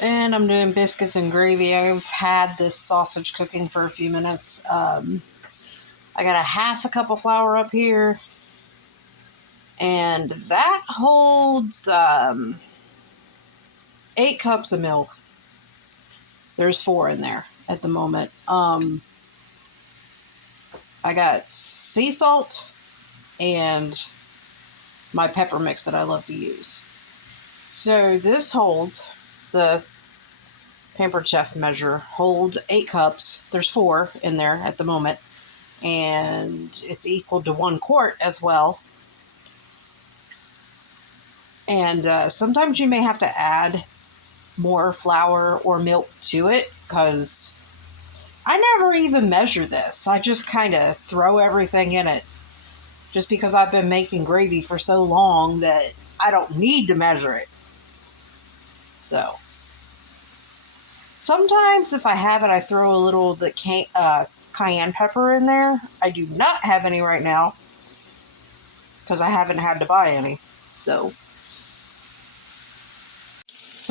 And I'm doing biscuits and gravy. I've had this sausage cooking for a few minutes. I got a half a cup of flour up here. And that holds 8 cups of milk. There's 4 in there at the moment. I got sea salt and my pepper mix that I love to use. So this holds, the Pampered Chef measure holds 8 cups. There's 4 in there at the moment. And it's equal to 1 quart as well. And sometimes you may have to add more flour or milk to it, because I never even measure this. I just kind of throw everything in it, just because I've been making gravy for so long that I don't need to measure it. So sometimes if I have it, I throw a little of the cayenne pepper in there. I do not have any right now because I haven't had to buy any. So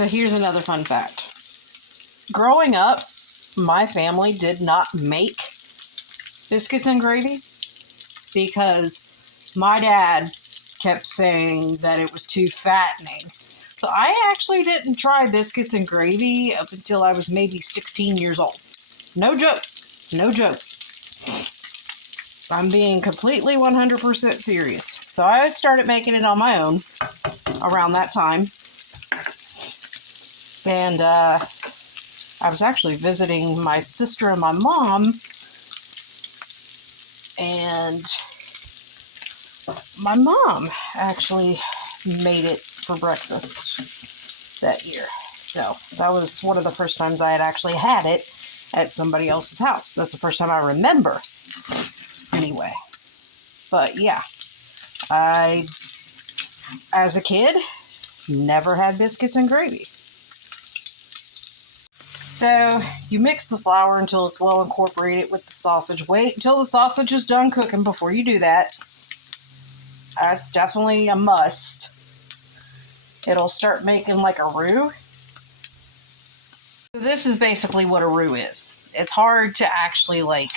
here's another fun fact. Growing up, my family did not make biscuits and gravy because my dad kept saying that it was too fattening. So I actually didn't try biscuits and gravy up until I was maybe 16 years old. No joke. No joke. I'm being completely 100% serious. So I started making it on my own around that time. And I was actually visiting my sister and my mom, and my mom actually made it for breakfast that year. So that was one of the first times I had actually had it at somebody else's house. That's the first time I remember, anyway. But yeah, I, as a kid, never had biscuits and gravy. So you mix the flour until it's well incorporated with the sausage. Wait until the sausage is done cooking before you do that. That's definitely a must. It'll start making like a roux. So this is basically what a roux is. It's hard to actually like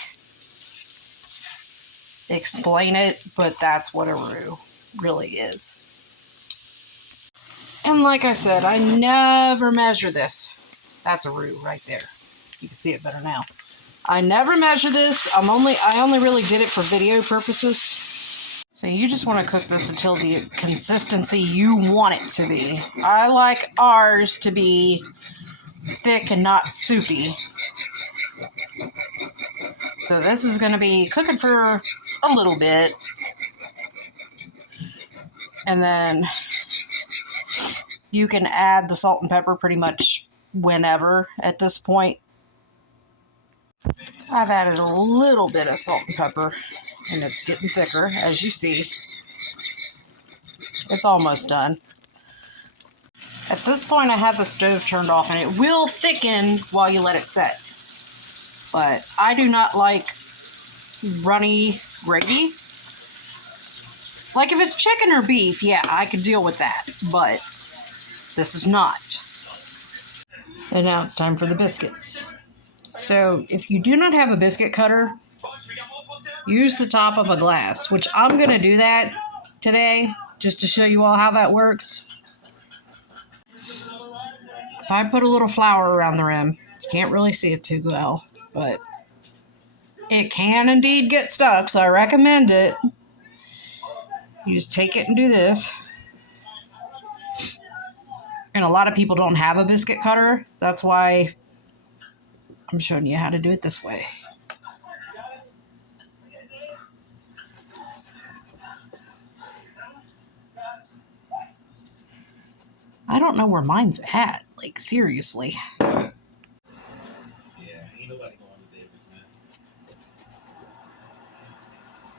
explain it, but that's what a roux really is. And like I said, I never measure this. That's a roux right there. You can see it better now. I never measure this. I only really did it for video purposes. So you just want to cook this until the consistency you want it to be. I like ours to be thick and not soupy. So this is going to be cooking for a little bit. And then you can add the salt and pepper pretty much whenever at this point. I've added a little bit of salt and pepper, and it's getting thicker, as you see. It's almost done. At this point, I have the stove turned off, and it will thicken while you let it set. But I do not like runny gravy. Like if it's chicken or beef, yeah, I could deal with that, but this is not. And now it's time for the biscuits. So if you do not have a biscuit cutter, use the top of a glass, which I'm going to do that today just to show you all how that works. So I put a little flour around the rim. You can't really see it too well, but it can indeed get stuck, so I recommend it. You just take it and do this. And a lot of people don't have a biscuit cutter. That's why I'm showing you how to do it this way. I don't know where mine's at. Like, seriously. Yeah, ain't nobody going to Davis, man.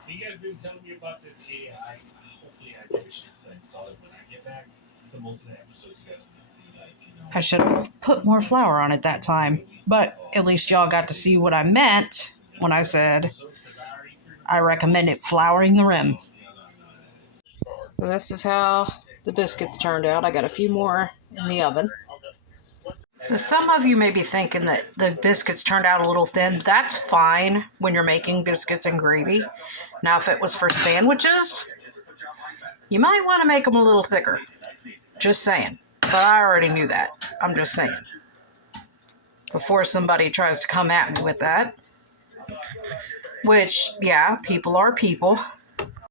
You guys been telling me about this AI. Hopefully I get it installed when I get back. So most of the episodes you guys are going to see, like, you know. I should have put more flour on it that time. But at least y'all got to see what I meant when I said I recommend it flouring the rim. So this is how the biscuits turned out. I got a few more in the oven. So some of you may be thinking that the biscuits turned out a little thin. That's fine when you're making biscuits and gravy. Now, if it was for sandwiches, you might want to make them a little thicker. Just saying. But I already knew that. I'm just saying. Before somebody tries to come at me with that. Which, yeah, people are people.